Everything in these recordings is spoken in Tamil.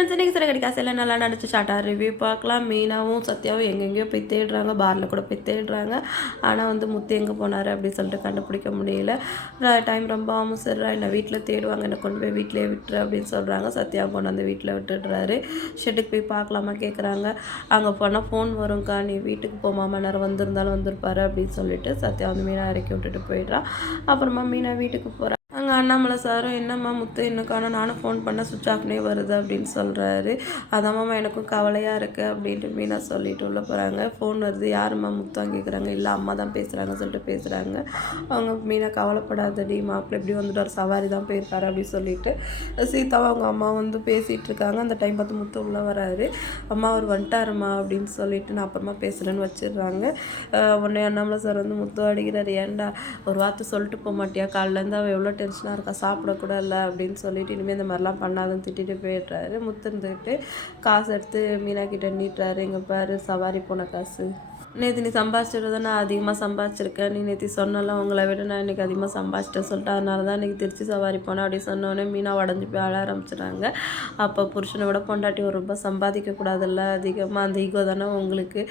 ஃப்ரெண்ட்ஸ் இன்றைக்கி சில கடி நல்லா நடிச்சு ஷார்ட்டாக ரிவ்யூ பார்க்கலாம். மீனாவும் சத்யாவும் எங்கெங்கேயோ போய் தேடுறாங்க. பாரில் கூட போய் தேடுறாங்க. ஆனால் வந்து முத்து எங்கே போனார் அப்படின்னு சொல்லிட்டு கண்டுபிடிக்க முடியல. டைம் ரொம்ப அவசரம் என்னை வீட்டில் தேடுவாங்க. என்னை கொண்டு போய் வீட்டிலே விட்டுரு அப்படின்னு சொல்கிறாங்க சத்யா கொண்டு வந்து வீட்டில் விட்டுடுறாரு. ஷெட்டுக்கு போய் பார்க்கலாமா கேட்குறாங்க அங்கே போனால் ஃபோன் வரும்க்கா. நீ வீட்டுக்கு போமாமா நேரம் வந்திருந்தாலும் வந்திருப்பாரு அப்படின்னு சொல்லிட்டு சத்யா வந்து மீனா இறக்கி விட்டுட்டு போயிடுறான் அப்புறமா மீனா வீட்டுக்கு போகிறா அண்ணாமலை சாரும் என்னம்மா முத்து என்னக்கான நானும் ஃபோன் பண்ண சுவிச் ஆஃப்னே வருது அப்படின்னு சொல்கிறாரு அதாம்மா எனக்கும் கவலையாக இருக்குது அப்படின்ட்டு மீனா சொல்லிட்டு உள்ள போகிறாங்க ஃபோன் வருது யாரும்மா முத்தான் கேட்குறாங்க இல்லை அம்மா தான் பேசுகிறாங்க சொல்லிட்டு பேசுகிறாங்க அவங்க மீனா கவலைப்படாதடி மாப்பிள்ள எப்படி வந்துட்டு சவாரி தான் போயிருக்காரு அப்படின்னு சொல்லிட்டு சீதாவை அவங்க அம்மா வந்து பேசிகிட்டு இருக்காங்க. அந்த டைம் பார்த்து முத்து உள்ளே வராரு. அம்மா அவர் வந்துட்டாருமா அப்படின்னு சொல்லிட்டு நான் அப்புறமா பேசுகிறேன்னு வச்சிடுறாங்க. உடனே அண்ணாமலை சார் வந்து முத்து அடிக்கிறார். ஏன்டா ஒரு வார்த்தை சொல்லிட்டு போக மாட்டியா? காலிலேருந்து அவள் எவ்வளோ டென்ஷனாக இருக்கா சாப்பிடக்கூட இல்லை அப்படின்னு சொல்லிட்டு இனிமேல் இந்த மாதிரிலாம் பண்ணாதுன்னு திட்டிட்டு போயிடுறாரு. முத்து இருந்துக்கிட்டு காசு எடுத்து மீனா கிட்ட நீட்டுறாரு. இங்கே பாரு சவாரி போன காசு. நேற்று நீ சம்பாதிச்சிட்டு நான் அதிகமாக சம்பாதிச்சிருக்கேன். நீ நேற்று சொன்னல உங்களை விட நான் இன்றைக்கி அதிகமாக சம்பாதிச்சிட்டேன் சொல்லிட்டு அதனால தான் இன்றைக்கி திருச்சி சவாரி போனேன். அப்படி சொன்னோடனே மீனா உடஞ்சி போய் அழ ஆரம்பிச்சிட்டாங்க. அப்போ புருஷனை விட பொண்டாட்டி ஒரு ரூபாய் சம்பாதிக்கக்கூடாதுல்ல அதிகமாக அந்த ஈகோ தானே உங்களுக்கு.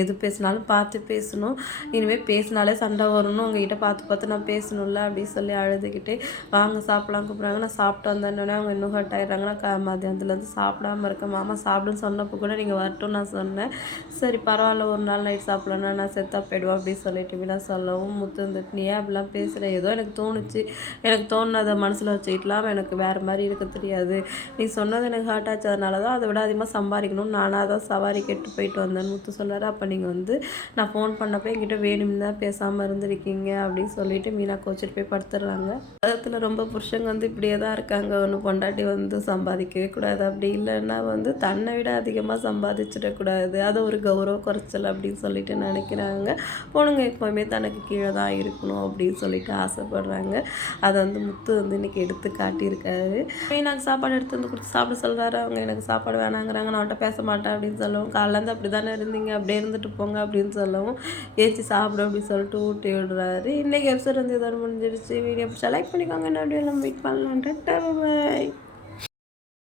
எது பேசினாலும் பார்த்து பேசணும். இனிமேல் பேசினாலே சண்டை வரணும் உங்ககிட்ட பார்த்து பார்த்து நான் பேசணும்ல அப்படின்னு சொல்லி அழுதுகிட்டே வாங்க சாப்பிடலாம் கூப்பிட்றாங்க. நான் சாப்பிட்டு வந்தேன்னொடனே அவங்க இன்னும் ஹர்ட் ஆகிடுறாங்க நான் மதியானத்துலேருந்து சாப்பிடாம இருக்கேன் மாமா சாப்பிடுன்னு சொன்னப்போ கூட நீங்கள் வரட்டும் நான் சொன்னேன். சரி பரவாயில்ல ஒரு நாள் நைட் சாப்பிட்லன்னா நான் செத்தா போயிடுவேன் அப்படின்னு சொல்லிட்டு இப்படிலாம் சொல்லவும் முத்து வந்துட்டு நீ ஏன் அப்படிலாம் பேசுகிற ஏதோ எனக்கு தோணுச்சு. எனக்கு தோணுனதை மனசில் வச்சுக்கிட்டலாம் எனக்கு வேறு மாதிரி இருக்க தெரியாது. நீ சொன்னது எனக்கு ஹார்ட் ஆச்சு. தான் அதை விட அதிகமாக சம்பாதிக்கணும் நானாக தான் சவாரி கெட்டு போயிட்டு வந்தேன்னு முத்து சொன்னார் அப்போ நீங்கள் வந்து நான் ஃபோன் பண்ணப்போ என்கிட்ட வேணும்னு தான் பேசாமல் இருந்திருக்கீங்க அப்படின்னு சொல்லிட்டு மீனா கோச்சிட்டு போய் படுத்துடுறாங்க உலகத்தில் ரொம்ப புருஷங்க வந்து இப்படியே தான் இருக்காங்க. ஒன்று பொண்டாட்டி வந்து சம்பாதிக்கவே கூடாது. அப்படி இல்லைன்னா வந்து தன்னை விட அதிகமாக சம்பாதிச்சிடக்கூடாது அது ஒரு கௌரவ குறைச்சல் அப்படின்னு சொல்லி சொல்லிட்டு நினைக்கிறாங்க. பொண்ணுங்க எப்போவுமே தனக்கு கீழே தான் இருக்கணும் அப்படின்னு சொல்லிட்டு ஆசைப்படுறாங்க. அதை வந்து முத்து வந்து இன்றைக்கி எடுத்து காட்டியிருக்காரு. எனக்கு சாப்பாடு எடுத்து வந்து கொடுத்து சாப்பிட சொல்கிறாரு அவங்க எனக்கு சாப்பாடு வேணாங்கிறாங்க. நான் அவன்கிட்ட பேச மாட்டேன் அப்படின்னு சொல்லவும். காலையிலேருந்து அப்படி தானே இருந்தீங்க. அப்படியே இருந்துட்டு போங்க அப்படின்னு சொல்லவும். ஏச்சி சாப்பிடும் அப்படின்னு சொல்லிட்டு ஊட்டி விடுறாரு. இன்றைக்கி எபிசோட் வந்து இதோட முடிஞ்சிருச்சு வீடியோ லைக் பண்ணிக்கோங்க. என்ன அப்படியே நம்ம மீட் பண்ணலான்ட்டு பாய்